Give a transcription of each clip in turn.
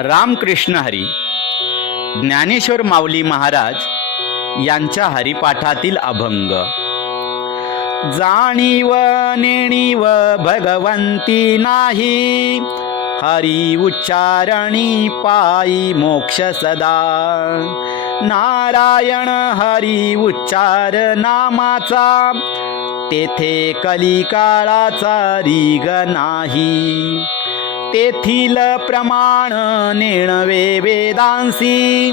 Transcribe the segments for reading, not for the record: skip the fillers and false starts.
रामकृष्ण हरी. ज्ञानेश्वर माऊली महाराज यांच्या हरिपाठातील अभंग. जाणीव नेणीव भगवंती नाही, हरी उच्चारणी पायी मोक्ष सदा. नारायण हरी उच्चार नामाचा, तेथे कलिकाळाचा रीग नाही. तेथील प्रमाण नेणवे वेदांसी,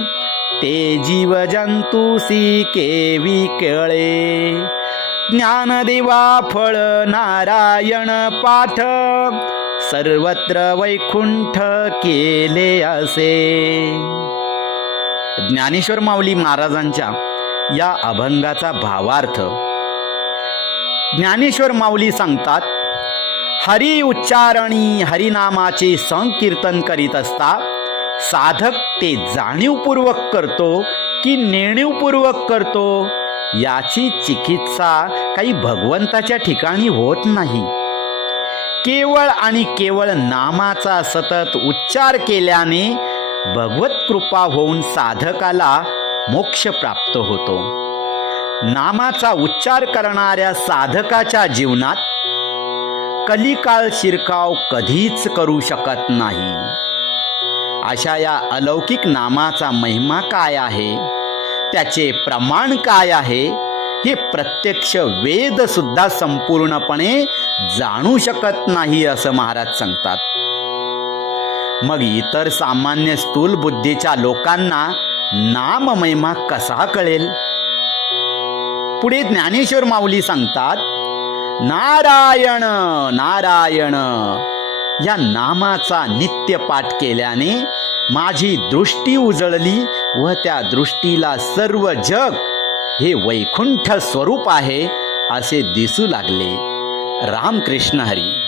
ते जीव जंतुसी केवी कळे. ज्ञानदेवा फळ नारायण पाठ, सर्वत्र वैकुंठ केले असे. ज्ञानेश्वर माऊली महाराजांच्या या अभंगाचा भावार्थ. ज्ञानेश्वर माऊली सांगतात, हरी उच्चारणी हरिनामाचे संकीर्तन करीत असता साधक ते जाणीवपूर्वक करतो की नेणीवपूर्वक करतो, याची चिकित्सा काही भगवंताच्या ठिकाणी होत नाही. केवळ आणि केवळ नामाचा सतत उच्चार केल्याने भगवत कृपा होऊन साधकाला मोक्ष प्राप्त होतो. नामाचा उच्चार करणाऱ्या साधकाच्या जीवनात कलिकाळ शिरकाव कधीच करू शकत नाही. अशा या अलौकिक नामाचा महिमा काय आहे, त्याचे प्रमाण काय आहे, हे प्रत्यक्ष वेद सुद्धा संपूर्णपणे जाणू शकत नाही असं महाराज सांगतात. मग इतर सामान्य स्थूल बुद्धीच्या लोकांना नाम महिमा कसा कळेल? पुढे ज्ञानेश्वर माऊली सांगतात, नारायण नारायण या नामाचा नित्य पाठ केल्याने माझी दृष्टी उजळली व त्या दृष्टीला सर्व जग हे वैकुंठ स्वरूप आहे असे दिसू लागले. रामकृष्ण हरी.